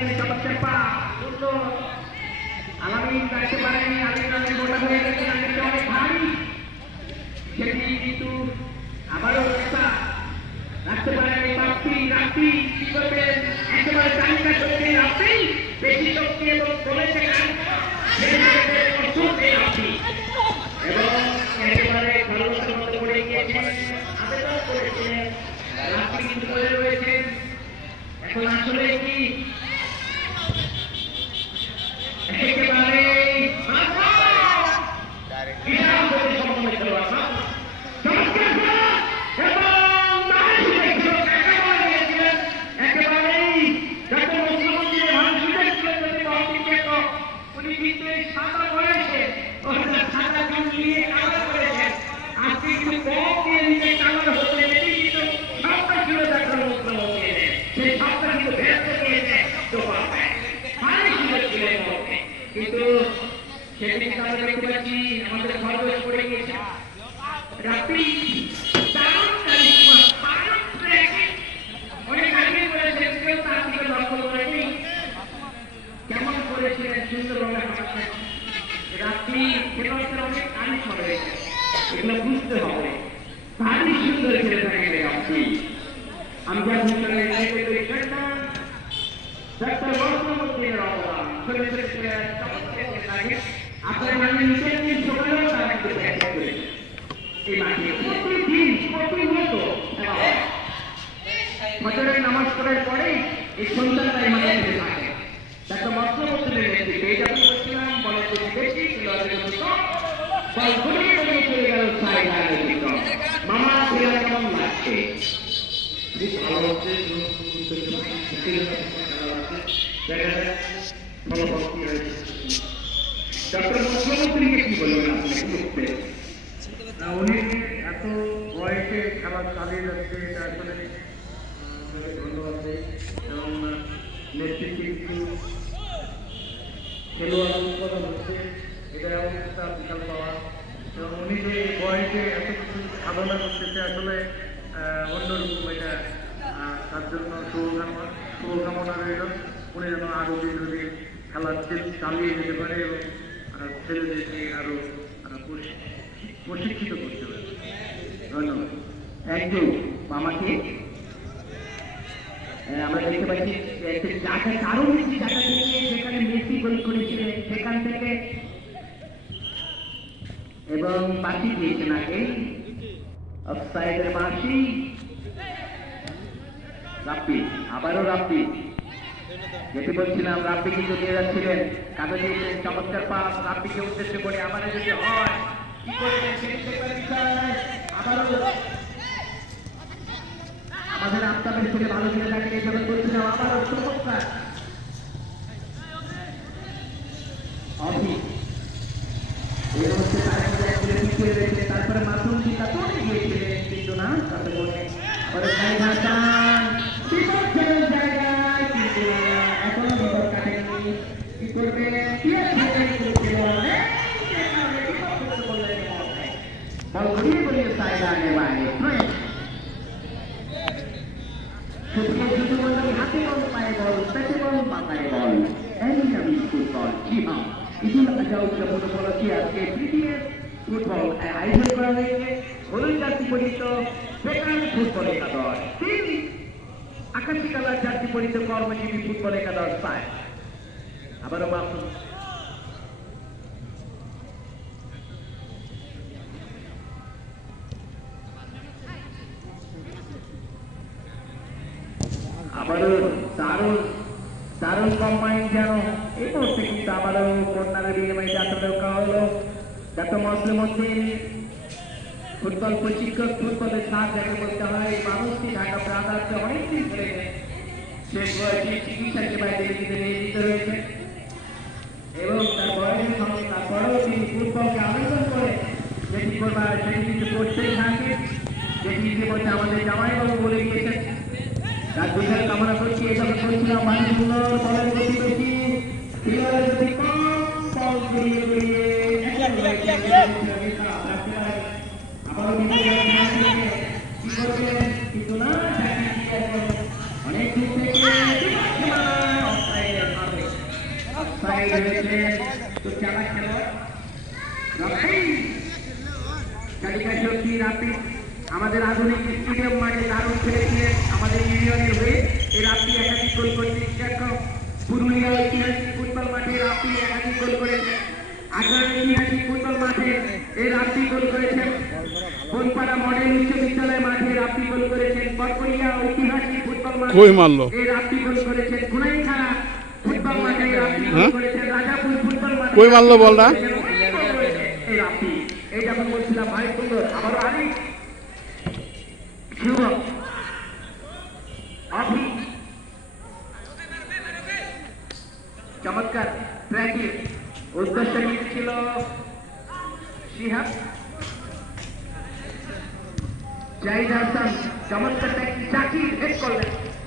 তিনি চমৎকার পা সুন্দর আলামিন রাখতে পারেনি, আলামিন গোটা হয়ে গেছে, আলামিনটা অনেক ভারী, সেটি কিন্তু আবারও একটা রাখতে পারেনি রাত্রি কি করবেন, একেবারে তালিকা শক্তি রাত্রি বেশি শক্তি এবং বলেছে এবং একেবারে ভালোবাসার মধ্যে পড়ে গিয়েছেন, আবেদন করেছিলেন, রাত্রি কিন্তু বলে রয়েছেন। এখন আসলে কি একেবারে বিশাল গতি সম্পন্ন খেলোয়াড় কিন্তু সেদিকে আমরা দেখতে পাচ্ছি আমাদের ঘর বসে পড়ে গিয়েছে রাত্রি অনেক আগে করেছেন, কেউ তার দিকে লক্ষ্য করেনি, কেমন করেছিলেন সুন্দরভাবে রাত্রি খেলোয়াড়দের অনেক কাজ হবে, এগুলো বুঝতে হবে, ভারী সুন্দর খেলে থাকবে রাত্রি। আমরা আপনার মানে নিজের সকালেও তারা কিন্তু প্র্যাকটিস করে এই মাঠে প্রতিদিন প্রতিনিয়ত ফজরের নামাজ পড়ার পরেই এই সন্তানরা এই মাঠে থেকে থাকে। ডাক্তার মসলামুদ্দিনের নেতৃত্বে এটা আমি বলছিলাম বলার জন্য বেশি চলে গেল মামা ছেলে কেমন লাগছে, ভালো হচ্ছে ডক্টর মুখ্যমন্ত্রীকে কি বলবেন উনি এত বয়সে খেলা চালিয়ে যাচ্ছে, এটা আসলে ধন্যবাদ দেয় এবং নেতৃত্বে কিছু খেলোয়াড় উৎপাদন হচ্ছে, এটা এমন একটা বিশাল পাওয়া এবং উনি যে বয়সে এত কিছু সাধনা করতেছে আসলে অন্যরকম, এটা তার জন্য শুভকামনা রইল। উনি যেন আরও দিন খেলার চালিয়ে যেতে পারে এবং ছেলেদেরকে আরো প্রশিক্ষিত করতে পারে। ধন্যবাদ। একদম মামাকে আমরা দেখতে পাচ্ছি আরো বেশি জায়গা থেকে যেখানে মেসি গোল করেছিলেন সেখান থেকে এবং বাকি দিয়েছেন আগে অফসাইডের মাসি রাব্বি, আবারও রাব্বি, যেটি বলছিলাম রাব্বি কিন্তু দিয়ে যাচ্ছিলেন, কাজে দিয়েছেন চমৎকার পাস রাব্বিকে উদ্দেশ্য করে, আমাদের যদি হয় কি করবেন আবারও আমাদের আফতাবের ছেলে ভালো ছেলে থাকে এইভাবে বলছিলাম, আবারও চমৎকার এর হচ্ছে তার মধ্যে পিছিয়ে রয়েছে, তারপরে মাসুম চিন্তা চলে গিয়েছিলেন কিন্তু না তাতে বলে জায়গায় কিন্তু এখনো বিপদ কাটেনি, কি করবে বল ঘুরিয়ে ঘুরিয়ে সাইডানে বাইরে হাতে বল পায়ে বল পেটে বল মাথায় বল এমনি ফুটবল। জি হ্যাঁ, ঈদুল আজহা উদযাপন উপলক্ষে আজকে বিটিএস ফুটবল আয়োজন করা হয়েছে হলুদ জাতি পরিচিত বেকার ফুটবল একাদশ, তিনি আকাশি কালার জাতি পরিচিত কর্মজীবী ফুটবল একাদশ পায়। আবারও মাসুম আবারও দারুণ দারুণ কম্বাইন যেন এই মুহূর্তে কিন্তু আবারও কন্যার বিনিময়ে যাত্রা রক্ষা হলো। ডাক্তার মুসলিমউদ্দিন ফুটবল প্রশিক্ষক, ফুটবলের সাথ যাকে বলতে হয়, মানুষটি ঢাকা প্রান্তে অনেকদিন ধরে শেষ বয়সে চিকিৎসা সেবায় নিয়োজিত রয়েছে এবং তার বয়সের সঙ্গে তারপরেও তিনি ফুটবলকে আবেদন করে যেটি করবার সেটি কিন্তু করতেই থাকে, যেটি ইতিমধ্যে আমাদের জামাইবাবু বলে গিয়েছেন। তার দীর্ঘায়ু কামনা করছি। এভাবে বলছিলাম বাড়ি সুন্দর বলের গতি বেশি, খেলোয়াড়ের গতি কম, বল ঘুরিয়ে ঘুরিয়ে কিন্তু না অনেক দূর থেকে বাইরে হয়েছে তো চালা খেলোয়াড় চালিকা শক্তি রাত্রি আমাদের আধুনিক স্টেডিয়াম মাঠে দারুণ খেলেছিলেন আমাদের ইউনিয়নের হয়ে এই রাত্রি একাধিক গোল করতে শিক্ষক পুরুলিয়া ঐতিহাসিক ফুটবল মাঠে রাত্রি একাধিক গোল করেছেন আগ্রা ঐতিহাসিক ফুটবল মাঠে এই রাত্রি গোল করেছেন বনপাড়া মডেল উচ্চ বিদ্যালয় মাঠে রাত্রি গোল করেছেন বরকরিয়া ঐতিহাসিক ফুটবল মাঠে কই মারলো? এই রাত্রি গোল করেছেন গুনাইখাড়া ফুটবল মাঠে এই রাত্রি গোল হ্যাঁ? করেছেন রাজাপুর ফুটবল মাঠে কই মারলো বলটা? এই রাত্রি এই যখন বলছিলাম ভাই সুন্দর আবারও আলী শুভ অভি চমৎকার ট্র্যাকিং উদ্দেশ্য ছিল শিহাব জাহিদ হাসান চমৎকার ট্র্যাকিং জাকির হেড করলেন